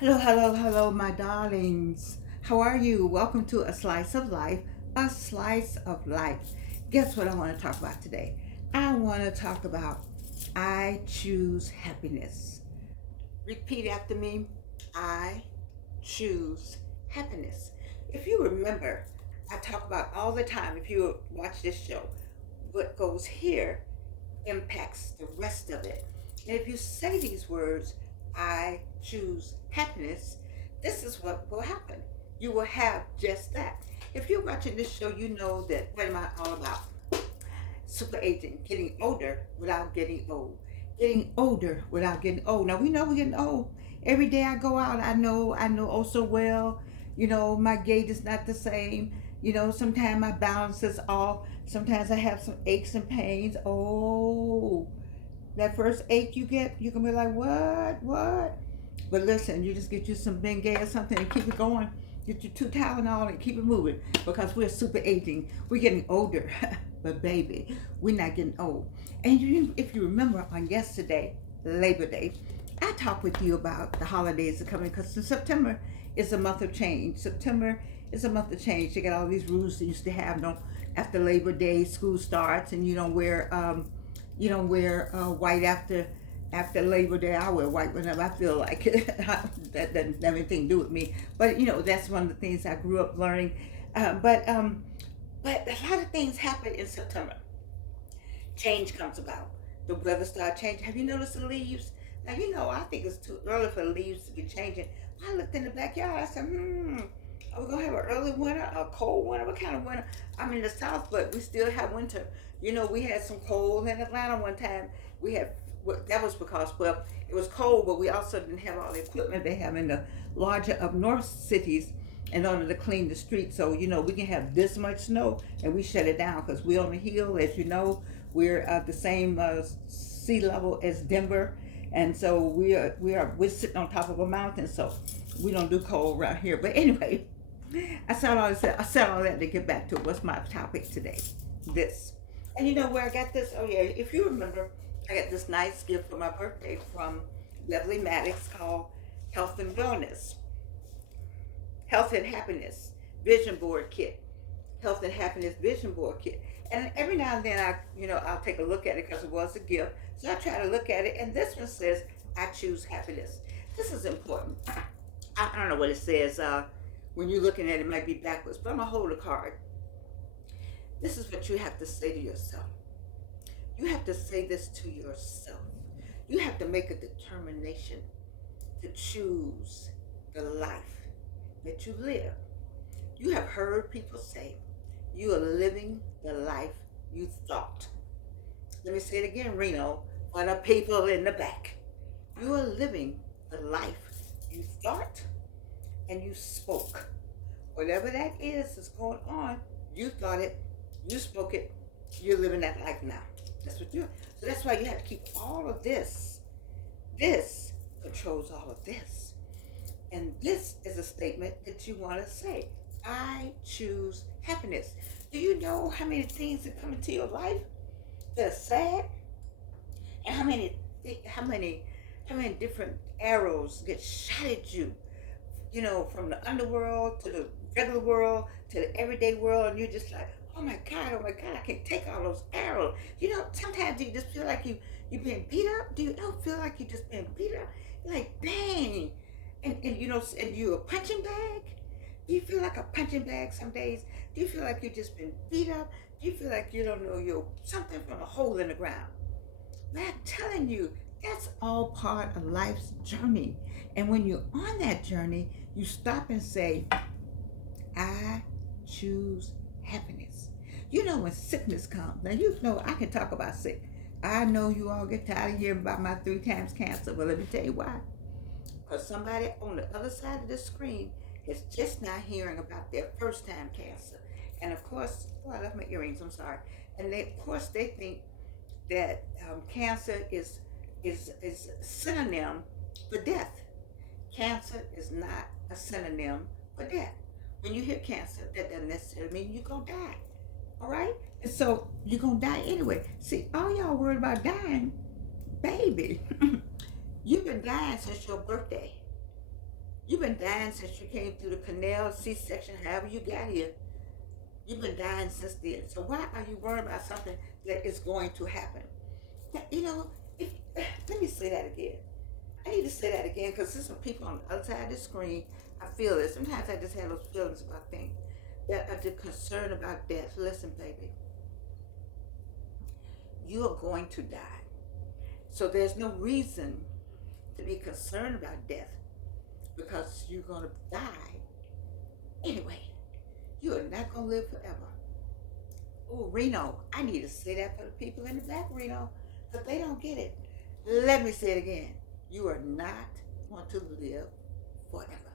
Hello, hello, hello, my darlings. How are you? Welcome to A Slice of Life, a slice of life. Guess what I want to talk about today? I want to talk about I choose happiness. Repeat after me. I choose happiness. If you remember, I talk about all the time, if you watch this show, what goes here impacts the rest of it. And if you say these words, I choose happiness, this is what will happen. You will have just that. If you're watching this show, you know that what am I all about? Super aging, getting older without getting old. Getting older without getting old. Now we know we're getting old. Every day I go out, I know oh so well. My gait is not the same. Sometimes my balance is off. Sometimes I have some aches and pains. Oh, that first ache you get, you can be like, what? But listen, you just get you some Bengay or something and keep it going. Get your two Tylenol and keep it moving because we're super aging. We're getting older, but baby, we're not getting old. And if you remember on yesterday, Labor Day, I talked with you about the holidays are coming because September is a month of change. September is a month of change. They got all these rules they used to have. No, after Labor Day, school starts, and you don't wear white after Labor Day. I wear white whenever I feel like it. That doesn't have anything to do with me. But that's one of the things I grew up learning. But a lot of things happen in September. Change comes about. The weather starts changing. Have you noticed the leaves? Now I think it's too early for the leaves to be changing. I looked in the backyard. I said, are we gonna have an early winter, a cold winter? What kind of winter? I'm in the South, but we still have winter. We had some cold in Atlanta one time. We had that was because it was cold, but we also didn't have all the equipment they have in the larger up north cities in order to clean the streets. So we can have this much snow and we shut it down because we're on the hill, as you know. We're at the same sea level as Denver, and so we're sitting on top of a mountain, so we don't do cold around here. But anyway, I said all that to get back to what's my topic today. This. And you know where I got this? Oh yeah, if you remember, I got this nice gift for my birthday from Beverly Maddox called Health and Wellness, Health and Happiness Vision Board Kit. Health and Happiness Vision Board Kit. And every now and then I'll take a look at it because it was a gift. So I try to look at it, and this one says, I choose happiness. This is important. I don't know what it says. When you're looking at it, it might be backwards, but I'm going to hold the card. This is what you have to say to yourself. You have to say this to yourself. You have to make a determination to choose the life that you live. You have heard people say you are living the life you thought. Let me say it again, Reno, for the people in the back. You are living the life you thought and you spoke. Whatever that is going on, you thought it, you spoke it, you're living that life now. That's what you're. So that's why you have to keep all of this. This controls all of this. And this is a statement that you want to say. I choose happiness. Do you know how many things that come into your life that are sad? And how many different arrows get shot at you? From the underworld to the regular world to the everyday world, and you're just like, oh my God, I can't take all those arrows. Sometimes you just feel like you've been beat up. Do you don't feel like you just been beat up? You're like, dang. And you're a punching bag? Do you feel like a punching bag some days? Do you feel like you've just been beat up? Do you feel like you don't know you're something from a hole in the ground? But I'm telling you, that's all part of life's journey. And when you're on that journey, you stop and say, I choose happiness. When sickness comes, now I can talk about sick. I know you all get tired of hearing about my 3 times cancer, but let me tell you why. Because somebody on the other side of the screen is just not hearing about their first time cancer. And of course, oh, I left my earrings, I'm sorry. And of course, they think that cancer is a synonym for death. Cancer is not a synonym for death. When you hear cancer, that doesn't necessarily mean you're going to die. All right? And so you're going to die anyway. See, all y'all worried about dying, baby. You've been dying since your birthday. You've been dying since you came through the canal, C-section, however you got here. You've been dying since then. So why are you worried about something that is going to happen? You know, if, let me say that again. I need to say that again because there's some people on the other side of the screen. I feel it. Sometimes I just have those feelings about things that are just concerned about death. Listen, baby, you are going to die. So there's no reason to be concerned about death because you're going to die anyway. You are not going to live forever. Oh, Reno, I need to say that for the people in the back, Reno, because they don't get it. Let me say it again. You are not going to live forever.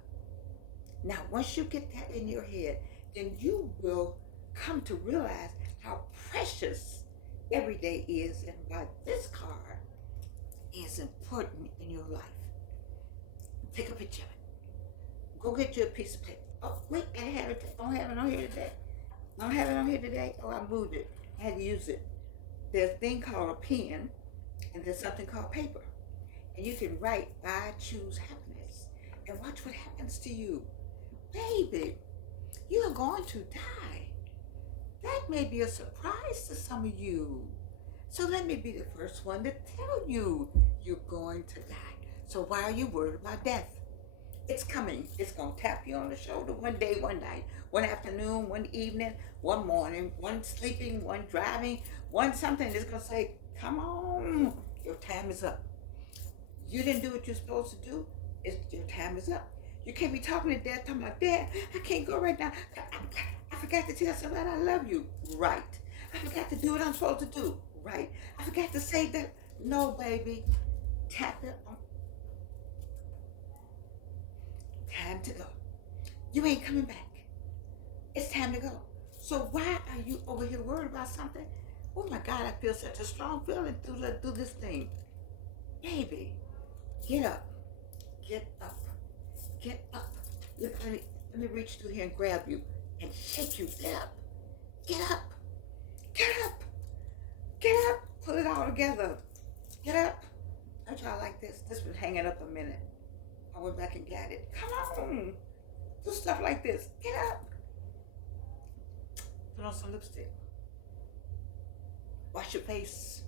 Now, once you get that in your head, then you will come to realize how precious every day is and why this card is important in your life. Take a picture of it. Go get you a piece of paper. Oh, wait, I have it. I don't have it on here today. I don't have it on here today. Oh, I moved it. I had to use it. There's a thing called a pen, and there's something called paper. And you can write, I choose happiness. And watch what happens to you. Baby, you are going to die. That may be a surprise to some of you. So let me be the first one to tell you you're going to die. So why are you worried about death? It's coming. It's going to tap you on the shoulder one day, one night, one afternoon, one evening, one morning, one sleeping, one driving, one something. It's going to say, come on, your time is up. You didn't do what you're supposed to do. Your time is up. You can't be talking to Dad, talking about, Dad, I can't go right now. I forgot to tell somebody I love you. Right. I forgot to do what I'm supposed to do. Right. I forgot to say that. No, baby. Tap it on. Time to go. You ain't coming back. It's time to go. So why are you over here worried about something? Oh my God, I feel such a strong feeling through this thing. Baby, get up. Get up. Get up. Let me reach through here and grab you and shake you. Get up. Get up. Get up. Get up. Pull it all together. Get up. Don't y'all like this? This was hanging up a minute. I went back and got it. Come on. Do stuff like this. Get up. Put on some lipstick. Wash your face.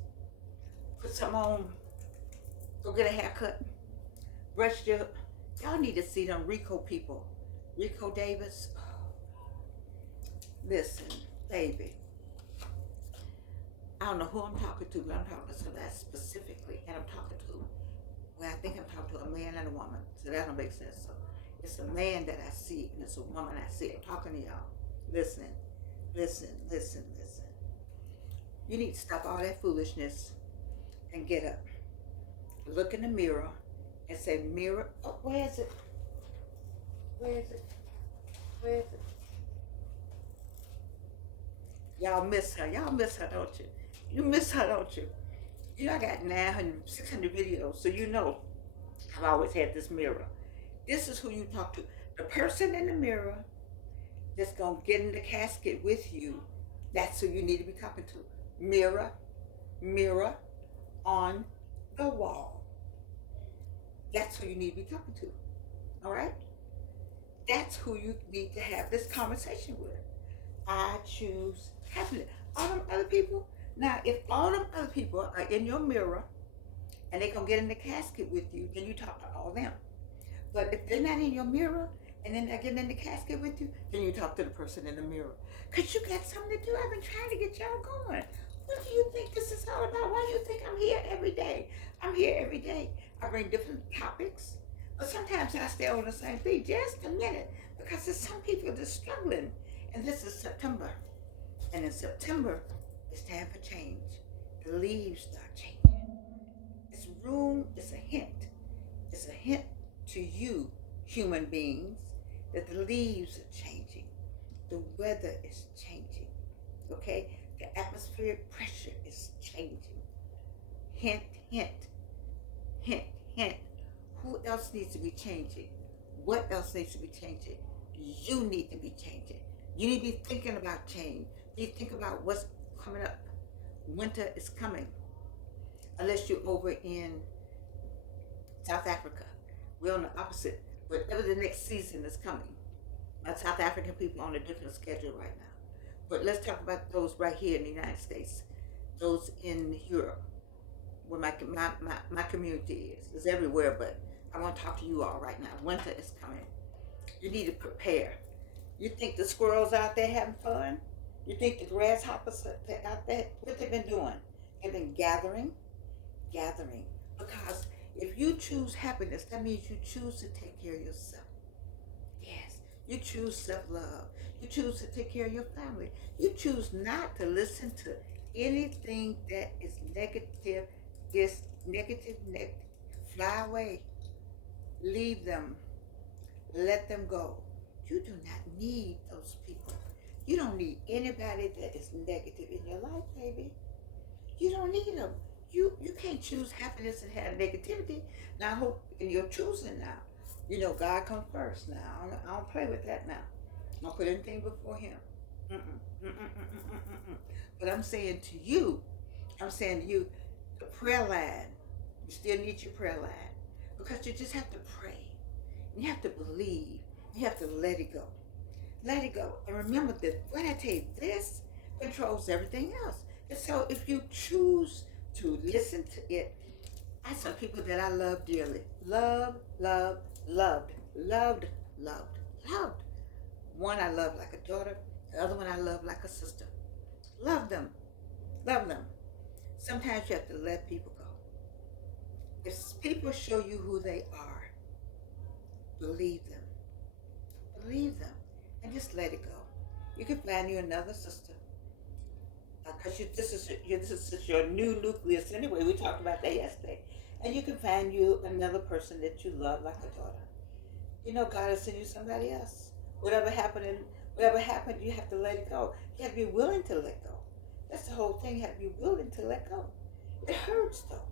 Put some on. Go get a haircut. Brush your... Y'all need to see them Rico people. Rico Davis. Listen, baby. I don't know who I'm talking to, but I'm talking to somebody specifically. And I'm talking to, well, I think I'm talking to a man and a woman. So that don't make sense. So it's a man that I see, and it's a woman I see. I'm talking to y'all. Listen, listen, listen, listen. You need to stop all that foolishness and get up. Look in the mirror and say, mirror, oh, where is it? Where is it? Where is it? Y'all miss her. Y'all miss her, don't you? You miss her, don't you? You know, I got 900, 600 videos, so you know I've always had this mirror. This is who you talk to. The person in the mirror that's going to get in the casket with you, that's who you need to be talking to. Mirror, mirror on the wall. That's who you need to be talking to. All right? That's who you need to have this conversation with. I choose happiness. All them other people, now if all them other people are in your mirror and they're going to get in the casket with you, then you talk to all them. But if they're not in your mirror and then they're getting in the casket with you, then you talk to the person in the mirror. Because you got something to do. I've been trying to get y'all going. What do you think this is all about? Why do you think I'm here every day? I'm here every day. I bring different topics. But sometimes I stay on the same thing just a minute because there's some people that are struggling. And this is September. And in September, it's time for change. The leaves start changing. It's room, it's a hint. It's a hint to you, human beings, that the leaves are changing. The weather is changing. Okay? The atmospheric pressure is changing. Hint, hint. Hint, hint. Who else needs to be changing? What else needs to be changing? You need to be changing. You need to be thinking about change. You think about what's coming up. Winter is coming. Unless you're over in South Africa. We're on the opposite. whatever the next season is coming. My South African people on a different schedule right now. But let's talk about those right here in the United States, those in Europe, where my community is. It's everywhere, but I want to talk to you all right now. Winter is coming. You need to prepare. You think the squirrels out there having fun? You think the grasshoppers out there, what they've been doing? They've been gathering, gathering. Because if you choose happiness, that means you choose to take care of yourself. Yes, you choose self-love. You choose to take care of your family. You choose not to listen to anything that is negative, negative. Fly away. Leave them. Let them go. You do not need those people. You don't need anybody that is negative in your life, baby. You don't need them. You can't choose happiness and have negativity. Now, I hope in your choosing now, you know, God comes first now. I don't play with that now. I don't put anything before him. But I'm saying to you, the prayer line, you still need your prayer line. Because you just have to pray. You have to believe. You have to let it go. Let it go. And remember that when I tell you, this controls everything else. And so if you choose to listen to it, I saw people that I love dearly. Loved. One I love like a daughter. The other one I love like a sister. Love them. Love them. Sometimes you have to let people go. If people show you who they are, believe them. Believe them. And just let it go. You can find you another sister. Because this is your new nucleus anyway. We talked about that yesterday. And you can find you another person that you love like a daughter. You know, God will send you somebody else. Whatever happened, you have to let it go. You have to be willing to let go. That's the whole thing. You have to be willing to let go. It hurts though.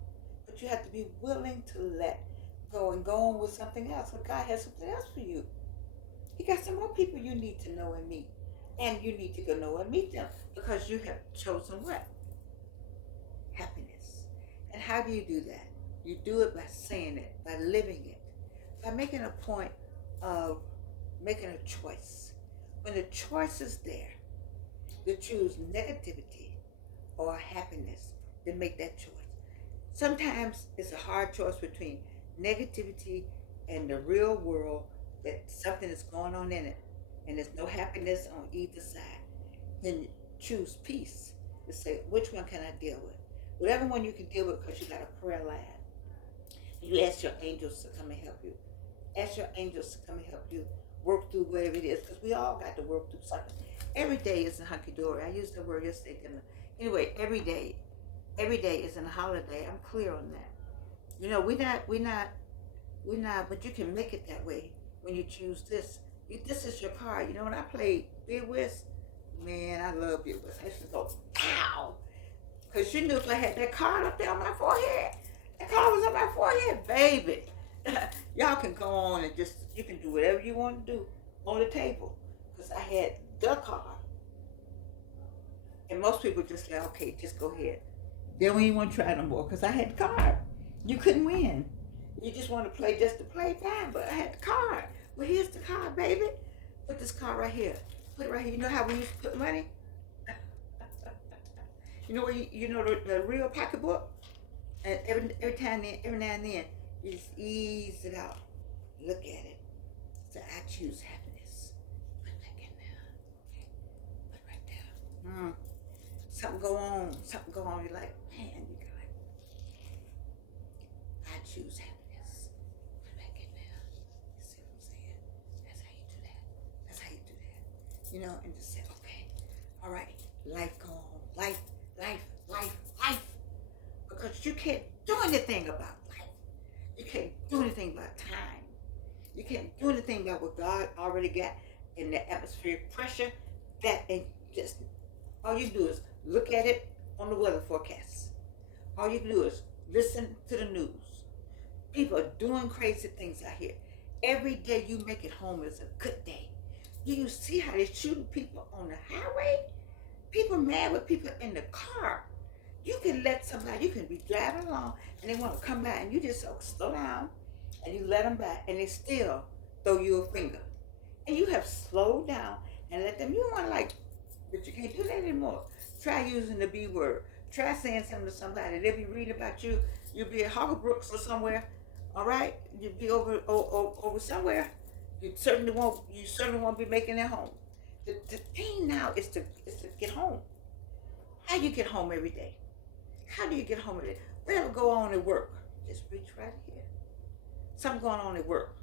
But you have to be willing to let go and go on with something else. But God has something else for you. He got some more people you need to know and meet. And you need to go know and meet them. Because you have chosen what? Happiness. And how do you do that? You do it by saying it, by living it, by making a point of making a choice. When the choice is there, to choose negativity or happiness, then make that choice. Sometimes it's a hard choice between negativity and the real world, that something is going on in it, and there's no happiness on either side. Then choose peace to say, which one can I deal with? Whatever one you can deal with, because you got a prayer line. You ask your angels to come and help you. Ask your angels to come and help you work through whatever it is, because we all got to work through something. Every day isn't hunky-dory. I used that word yesterday. Anyway, every day isn't a holiday. I'm clear on that. You know, we're not, but you can make it that way when you choose this. This is your card. You know, when I played Bid Whist, man, I love Bid Whist. I used to go, pow! Because you knew if I had that card up there on my forehead, that card was on my forehead, baby. Y'all can go on and you can do whatever you want to do on the table. Because I had the card. And most people just say, okay, just go ahead. They don't even want to try no more because I had the card. You couldn't win. You just want to play just to play, fine, but I had the card. Well, here's the card, baby. Put this card right here. Put it right here. You know how we used to put money? You know the real pocketbook? And every now and then, you just ease it out. Look at it. So I choose happiness. Put it back in there. Okay. Put it right there. Something go on. You're like, man, you got it. I choose happiness. Put it back in there. You see what I'm saying? That's how you do that. That's how you do that. You know, and just say, okay, all right, life go on. Life. Because you can't do anything about life. You can't do anything about time. You can't do anything about what God already got in the atmospheric pressure. That ain't just, all you do is look at it on the weather forecast. All you can do is listen to the news. People are doing crazy things out here. Every day you make it home is a good day. Do you see how they're shooting people on the highway? People mad with people in the car. You can be driving along and they want to come by and you just slow down and you let them by and they still throw you a finger. And you have slowed down and let them, you want like, but you can't do that anymore. Try using the B word. Try saying something to somebody. They'll be reading about you. You'll be at Harbor Brooks or somewhere. All right? You'll be over somewhere. You certainly won't be making it home. The thing now is to get home. How you get home every day? How do you get home every day? Whatever go on at work, just reach right here. Something going on at work.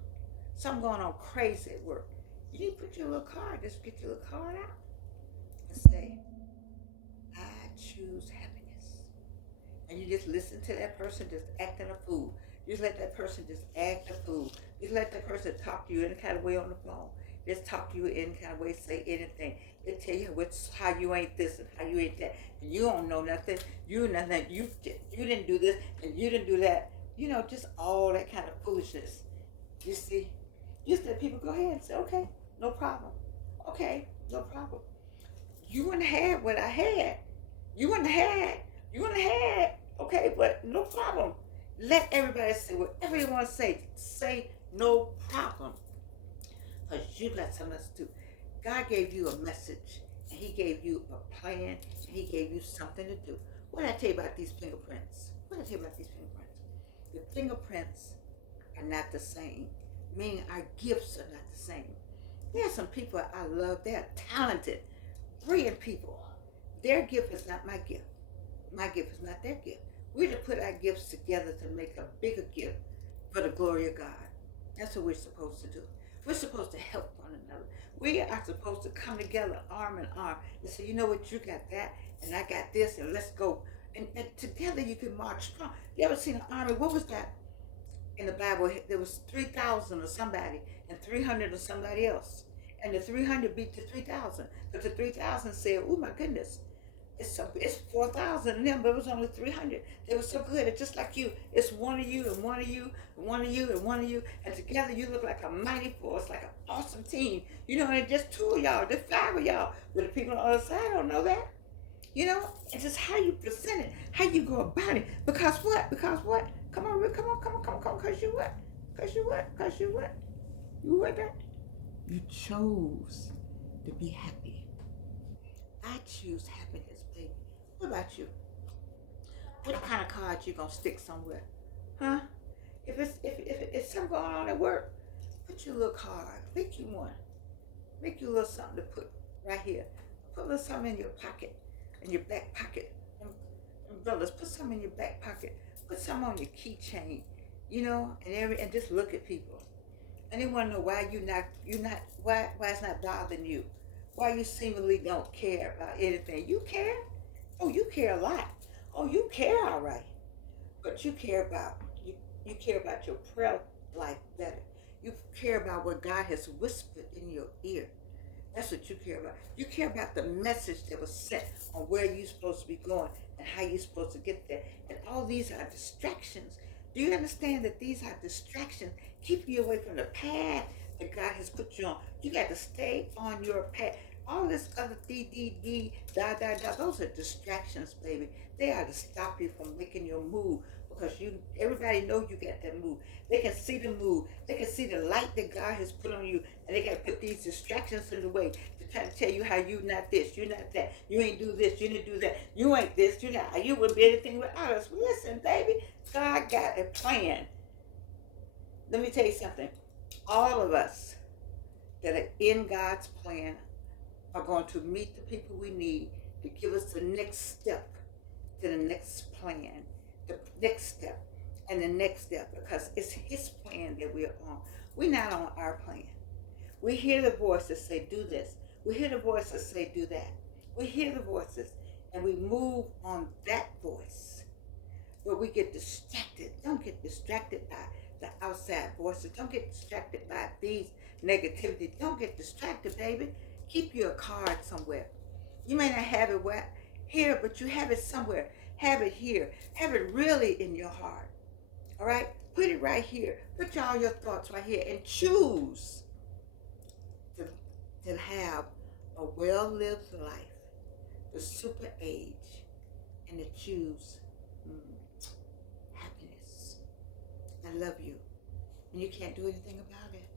Something going on crazy at work. You need to put your little card, just get your little card out and say, I choose happiness. And you just listen to that person just acting a fool. Just let that person just act a fool. Just let that person talk to you any kind of way on the phone. Just talk to you any kind of way, say anything. They tell you how you ain't this and how you ain't that. And you don't know nothing. You nothing. You didn't do this and you didn't do that. You know, just all that kind of foolishness. You see? Just let people go ahead and say, okay, no problem. Okay, no problem. You wouldn't have what I had. You wouldn't have. You wouldn't have. Okay, but no problem. Let everybody say whatever they want to say. Say no problem. Because you got something else to do. God gave you a message, and He gave you a plan, and He gave you something to do. What did I tell you about these fingerprints? What did I tell you about these fingerprints? The fingerprints are not the same, meaning our gifts are not the same. There are some people I love. They're talented, brilliant people. Their gift is not my gift. My gift is not their gift. We're to put our gifts together to make a bigger gift for the glory of God. That's what we're supposed to do. We're supposed to help one another. We are supposed to come together arm in arm and say, you know what, you got that, and I got this, and let's go. And together you can march strong. You ever seen an army? What was that? In the Bible, there was 3,000 of somebody and 300 of somebody else. And the 300 beat the 3,000. But the 3,000 said, oh my goodness, it's 4,000 of them, but it was only 300. They were so good. It's just like you. It's one of you and one of you and one of you and one of you. And together you look like a mighty force, like an awesome team. You know, and just two of y'all, just five of y'all. But the people on the other side don't know that. You know, it's just how you present it, how you go about it. Because what? Because what? Come on, come on, come on, come on, come on. Because you what? Because you what? Because you what? You what that? You chose to be happy. I choose happiness, baby. What about you? What kind of card you gonna stick somewhere? Huh? If something going on at work, put your little card. Make you one. Make you a little something to put right here. Put a little something in your pocket, in your back pocket. And brothers, put something in your back pocket. Put something on your keychain. You know, and just look at people. And they want to know why why it's not bothering you. Why you seemingly don't care about anything. You care? Oh, you care a lot. Oh, you care all right. But you care about your prayer life better. You care about what God has whispered in your ear. That's what you care about. You care about the message that was sent on where you're supposed to be going and how you're supposed to get there. And all these are distractions. Do you understand that these are distractions keeping you away from the path that God has put you on? You got to stay on your path. All this other those are distractions, baby. They are to stop you from making your move because everybody know you got that move. They can see the move. They can see the light that God has put on you, and they got to put these distractions in the way to try to tell you how you not this, you not that, you ain't do this, you didn't do that, you ain't this, you not, you wouldn't be anything without us. Listen, baby, God got a plan. Let me tell you something. All of us that are in God's plan are going to meet the people we need to give us the next step to the next plan, the next step, and the next step, because it's His plan that we're on. We're not on our plan. We hear the voices say, do this. We hear the voices say, do that. We hear the voices, and we move on that voice. But we get distracted. Don't get distracted by the outside voices. Don't get distracted by these negativity. Don't get distracted, baby. Keep your card somewhere. You may not have it here, but you have it somewhere. Have it here. Have it really in your heart. All right? Put it right here. Put all your thoughts right here and choose to have a well-lived life, the super age, and to choose happiness. I love you. And you can't do anything about it.